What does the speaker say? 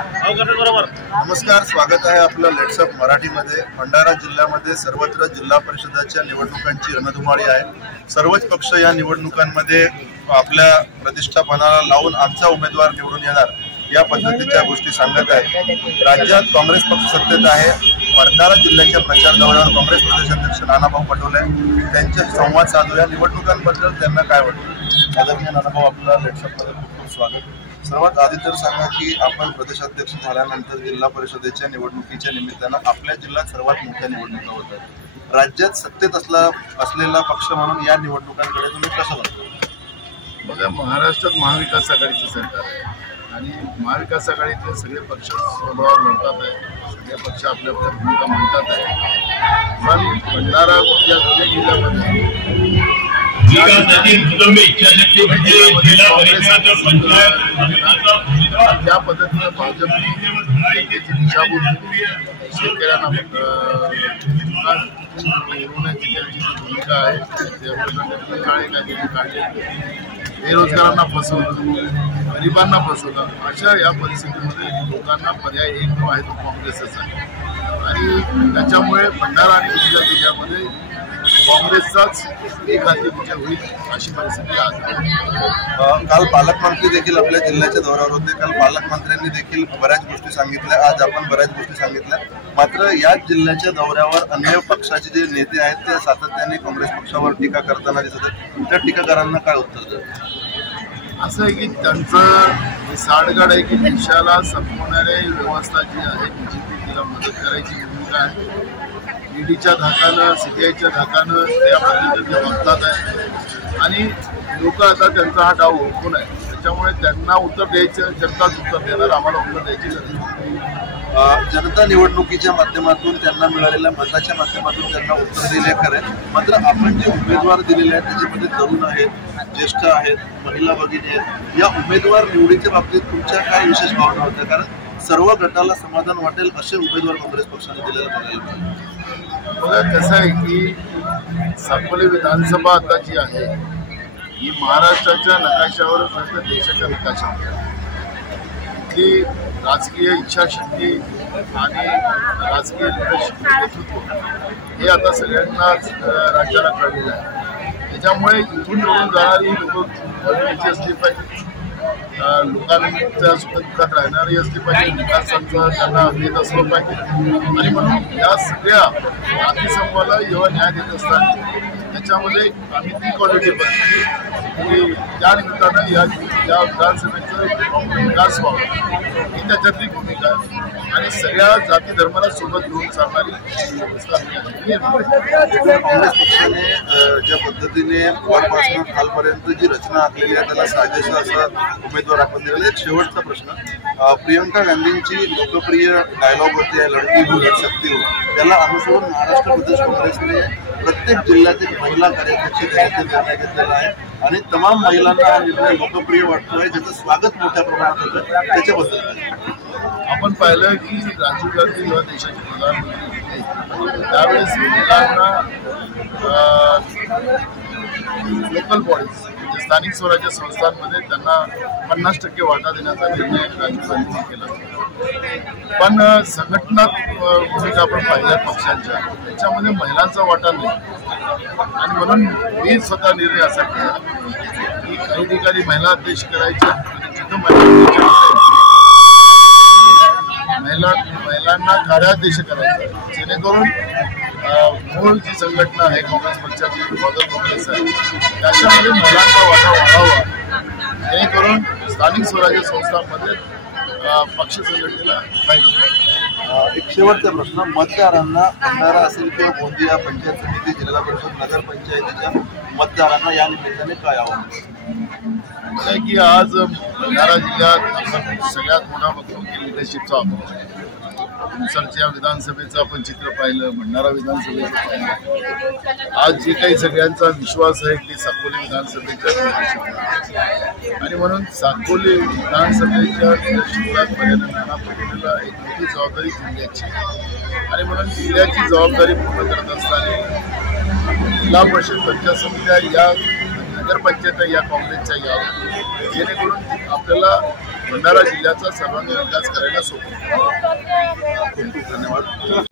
नमस्कार, स्वागत आहे आपलं लेट्सअप मराठीमध्ये। भंडारा जिल्ह्यामध्ये सर्वत्र जिल्हा परिषदाच्या निवडणुकांची रणधुमाळी आहे। सर्वच पक्ष या निवडणुकांमध्ये आपल्या प्रतिष्ठापनाला लावून आमचा उमेदवार निवडून येणार या पद्धतीच्या गोष्टी सांगत आहेत। राज्यात काँग्रेस पक्ष सत्तेत आहे। भंडारा जिल्ह्याच्या प्रचार दौऱ्यावर काँग्रेस प्रदेशाध्यक्ष नानाभाऊ पटोले त्यांच्याशी संवाद साधूया। निवडणुकांबद्दल त्यांना काय वाटतं? आदरणीय नानाभाऊ, आपलं लेट्सअपमध्ये खूप खूप स्वागत। सर्वात आधी तर सांगा की आपण प्रदेशाध्यक्ष झाल्यानंतर जिल्हा परिषदेच्या निवडणुकीच्या निमित्तानं आपल्या जिल्ह्यात सर्वात मोठ्या निवडणुका होतात। राज्यात सत्तेत असलेला पक्ष म्हणून या निवडणुकांकडे तुम्ही कसं बघता? बघा, महाराष्ट्रात महाविकास आघाडीचं सरकार आहे आणि महाविकास आघाडीतले सगळे पक्ष स्वबळावर लढतात आहे। सगळे पक्ष आपल्या आपल्या भूमिका मांडतात आहे। पण भंडारा गोंदिया दोन्ही जिल्ह्यामध्ये ज्या पद्धतीने भाजपने दिशाभूल शेतकऱ्यांना उडवण्याची त्यांची भूमिका आहे, बेरोजगारांना फसवलं, गरिबांना फसवलं, अशा या परिस्थितीमध्ये लोकांना पर्याय एक आहे तो काँग्रेसच आहे आणि त्याच्यामुळे भंडारा आणि गोंदिया जिल्ह्यामध्ये काँग्रेसचाच एखादी विजय होईल अशी परिस्थिती आहे। काल पालकमंत्री देखील आपल्या जिल्ह्याच्या दौऱ्यावर होते। काल पालकमंत्र्यांनी देखील बऱ्याच गोष्टी सांगितल्या, आज आपण बऱ्याच गोष्टी सांगितल्या। मात्र याच जिल्ह्याच्या दौऱ्यावर अन्य पक्षाचे जे नेते आहेत ते सातत्याने काँग्रेस पक्षावर टीका करताना दिसत आहेत। त्या टीकाकारांना काय उत्तर द्याल? असं आहे की त्यांचं साडगाड आहे की देशाला संपवणारी व्यवस्था जी आहे BJP तिला मदत करायची भूमिका आहे। ईडीच्या धाकानं, CBIच्या धाकानं त्या पद्धतीने वागतात आहे आणि लोक आता त्यांचा हा डाव ओळखून आहे। त्याच्यामुळे त्यांना उत्तर द्यायचं, जनताच उत्तर देणार, आम्हाला उत्तर द्यायची गरज नाही। जनता निवडणुकीच्या माध्यमातून त्यांना मिळालेल्या मताच्या माध्यमातून त्यांना उत्तर दिले खरे, मात्र आपण जे उमेदवार दिलेले आहेत त्याच्यामध्ये तरुण आहेत, ज्येष्ठ आहेत, महिला भगिनी आहेत। या उमेदवार निवडीच्या बाबतीत तुमच्या काय विशेष भावना होत्या? कारण सर्व गटाला समाधान वाटेल असे उमेदवार काँग्रेस पक्षाने दिलेले बघायला मिळाले। बघा, कसं आहे की साकोली विधानसभा आता जी आहे ही महाराष्ट्राच्या नकाशावरच नसतं, देशाच्या नकाशावर इथली राजकीय इच्छाशक्ती आणि राजकीय नेतृत्व हे आता सगळ्यांनाच राज्याला कळलेलं आहे। त्याच्यामुळे इथून निवडून जाणारी लोक असली पाहिजे, लोकांच्या सुखदुःखात राहणारी असली पाहिजे, विकासाचं त्यांना देत असलं पाहिजे आणि म्हणून या सगळ्या नातेसंबंधाला जेव्हा न्याय देत असतात त्याच्यामध्ये आम्ही ती क्वालिटी बघतो की त्या निमित्तानं या विधानसभेचं विकास व्हावा ही त्याच्यातली भूमिका आहे आणि सगळ्या जाती धर्माला सोबत घेऊन चालणारी व्यवस्था काँग्रेस पक्षाने ज्या पद्धतीने वरपासून खालपर्यंत जी रचना आखलेली आहे त्याला साजेसं असं उमेदवार आपण दिलेला। एक शेवटचा प्रश्न, प्रियंका गांधींची लोकप्रिय डायलॉग होते लढती हूँ लढ सकती हूँ, त्याला अनुसरून महाराष्ट्र प्रदेश काँग्रेसने प्रत्येक जिल्ह्यातील महिला कार्याध्यक्ष देण्याचा निर्णय घेतलेला आहे आणि तमाम महिलांना हा निर्णय लोकप्रिय वाटतोय, ज्याचं स्वागत मोठ्या प्रमाणात होतं। त्याच्याबद्दल आपण पाहिलं की राजीव गांधी जेव्हा देशाचे प्रधानमंत्री होते त्यावेळेस महिलांना लोकल बॉडीज म्हणजे स्थानिक स्वराज्य संस्थांमध्ये त्यांना 50% वाटा देण्याचा निर्णय राजीव गांधींनी केला। पण संघटनात्मक भूमिका आपण पाहिल्या पक्षांच्या त्याच्यामध्ये महिलांचा वाटा नाही आणि म्हणून मी स्वतः निर्णय असा केला की काही ठिकाणी महिला अध्यक्ष करायच्या आणि जिथं महिलांना कार्याध्यक्ष करायचं, जेणेकरून मूळ जी संघटना आहे काँग्रेस पक्षाची बदल काँग्रेस आहे त्याच्यामध्ये महिलांचा वाटा वाढावा, जेणेकरून स्थानिक स्वराज्य संस्थांमध्ये पक्ष संघटनेला फायदा। एक शेवटचा प्रश्न, मतदारांना भंडारा असेल किंवा गोंदिया पंचायत समिती, जिल्हा परिषद, नगरपंचायतीच्या मतदारांना या निमित्ताने काय आव्हान? की आज भंडारा जिल्ह्यात आपण सगळ्यात मोठा बघतो की लिडरशिपचा अभाव आहे। तुमच्या विधानसभेचं आपण चित्र पाहिलं, भंडारा विधानसभेचं पाहिलं, आज जे काही सगळ्यांचा विश्वास आहे की साकोली विधानसभेच्या लिडरशिपला आणि म्हणून साकोली विधानसभेच्या लिडरशिपला नाना पटोलेला एक मोठी जबाबदारी जिल्ह्याची आणि म्हणून जिल्ह्याची जबाबदारी पूर्ण करत असताना जिल्हा परिषद पंचायत समित्या या नगरपंचायत या काँग्रेसच्या यावं, जेणेकरून आपल्याला भंडारा जिल्ह्याचा सर्वांगीण विकास करायला सोपं. खूप खूप धन्यवाद.